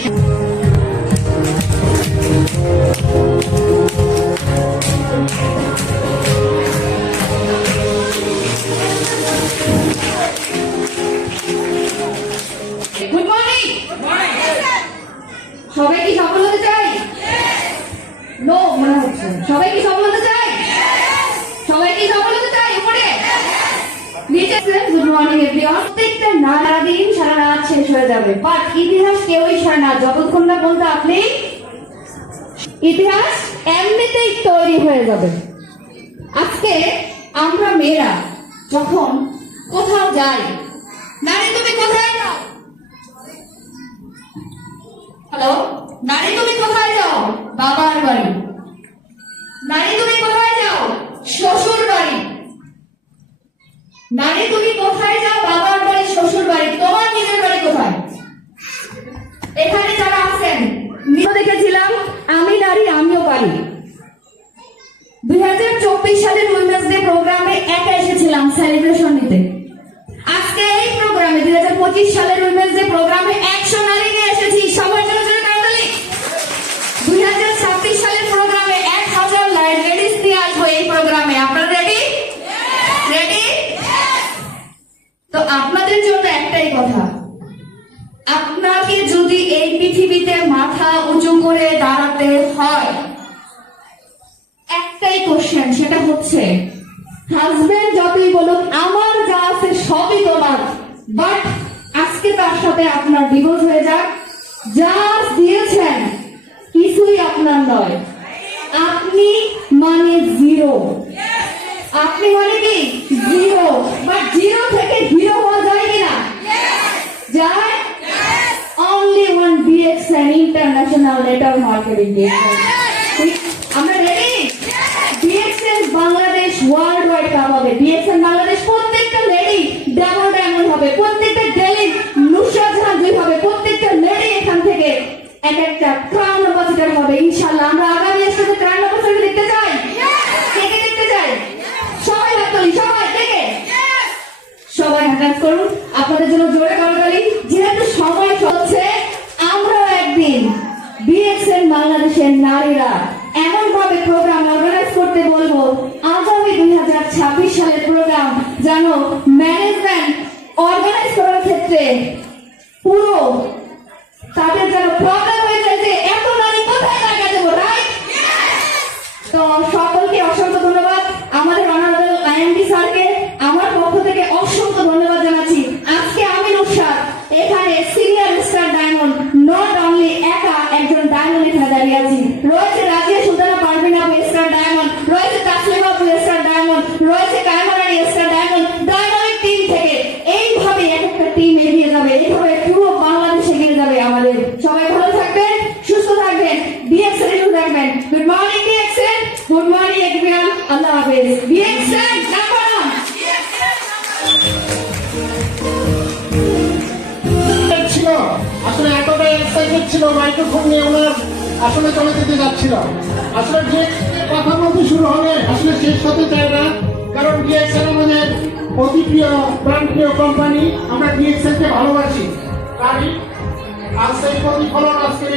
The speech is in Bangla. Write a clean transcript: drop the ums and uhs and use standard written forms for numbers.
সবাই কি সফল হতে চাই? নো মনে হচ্ছে। সবাই কি সফল হতে চাই? সবাই কি সফল হতে চাই? উপরে নিচে। Good morning everyone. প্রত্যেকটা নানা দিন সারা রাত শেষ হয়ে যাবে, বাট ইতিহাস কেউই সারে না যতক্ষণ না বলতে আপনি ইতিহাস এমনিতেই তৈরি হয়ে যাবে। আজকে আমরা মেয়েরা যখন কোথাও যাই, নারী তুমি কোথায় যাও? হ্যালো, নারী তুমি কোথায় যাও? বাবার বাড়ি। নারী তুমি কোথায় যাও? শ্বশুর বাড়ি। নারী তুমি কোথায় যাও? বাবার বাড়ি, শ্বশুর বাড়ি। তোমার নিজের বাড়ি কোথায়? এখানে যারা আছেন দেখেছিলাম আমি নারী আমিও পারি। 2024 সালের উইমেন্স ডে প্রোগ্রামে একা এসেছিলাম সেলিব্রেশন নিতে। আজকে এই প্রোগ্রামে 2025 সালের উইমেন্স ডে প্রোগ্রামে 100 নারী নিয়ে এসেছি। সবার জন্য করতালি। 2026 সালের প্রোগ্রামে 1000 লেডিস নিয়ে আসবো এই প্রোগ্রামে। আপনারা রেডি? রেডি? তো আপনাদের জন্য একটাই কথা, আপনাকে যদি এই পৃথিবীতে মাথা উঁচু করে দাঁড়াতে হয়, একটাই কোশ্চেন, সেটা হচ্ছে হাজবেন্ড যতই বলুক আমার যা আছে সবই তোমার, বাট আজকে তার সাথে আপনার ডিভোর্স হয়ে যাক, যা দিয়েছেন কিছুই আপনার নয়। আপনি মানে জিরো। আপনি মানে কি? জিরো। বাট জিরো থেকে হিরো হওয়া যায় কিনা? যায়। Only one BXN international network marketing. আমরা ready? BXN Bangladesh world wide cup হবে। BXN বাংলাদেশ প্রত্যেকটা লেডি ডায়মন্ড হবে, প্রত্যেকটা ডেলি নুসরাত জাহান জয়ী হবে, প্রত্যেকটা লেডি এখান থেকে এক একটা ক্রাউন অ্যাম্বাসেডর হবে ইনশাআল্লাহ। আমরা আগামী আসলে ক্রাউন অ্যাম্বাসেডর দেখতে চাই। কে কে দেখতে চাই? সবাই হাত তুলি। সবাই কে কে? সবাই হাত করুন আপনাদের জন্য জোরে করতালি। যেহেতু সময় চলছে, আমরা একদিন BXN বাংলাদেশের নারীরা এমন ভাবে প্রোগ্রাম অর্গানাইজ করতে বলবো, আগামী 2026 সালের প্রোগ্রাম যেন ম্যানেজমেন্ট অর্গানাইজ করার ক্ষেত্রে পুরো তাদের যেন প্রবলেম হয়ে যায় যে এত নারী কোথায় লাগা দেবো, রাইট? তো সকলকে অসংখ্য ধন্যবাদ। আমাদের অনারেবল IMD স্যারকে আমার পক্ষ থেকে অসংখ্য ধন্যবাদ জানাচ্ছি। আজকে আমি নুসরাত এখানে senior star diamond, not only একা একজন ডায়মন্ড এখানে দাঁড়িয়ে আছি। রয়েছে রাজিয়া সুলতানা পারভিন আপু স্টার ডায়মন্ড, রয়েছে তাসলিমা আপু স্টার ডায়মন্ড, রয়েছে কায়মারানি স্টার ডায়মন্ড। ডায়মন্ড টিম থেকে এইভাবে এক একটা টিম এগিয়ে যাবে, এইভাবে পুরো বাংলাদেশ এগিয়ে যাবে আমাদের। সবাই ভালো থাকবেন, সুস্থ থাকবেন, BXN এ থাকবেন। Good morning BXN, good morning everyone, Allah হাফেজ। BXN number 1। আসলে এতটাই এক্সাইটেড ছিল, মাইক্রোফোন নিয়ে ওনার আসলে চলে যেতে যাচ্ছিল। আসলে BXN কথা বলতে শুরু হলে আসলে শেষ হতে চায় না, কারণ BXN আমাদের অতি প্রিয় প্রাণপ্রিয় কোম্পানি। আমরা BXN কে ভালোবাসি। তারই আজকের প্রতিফলন আজকের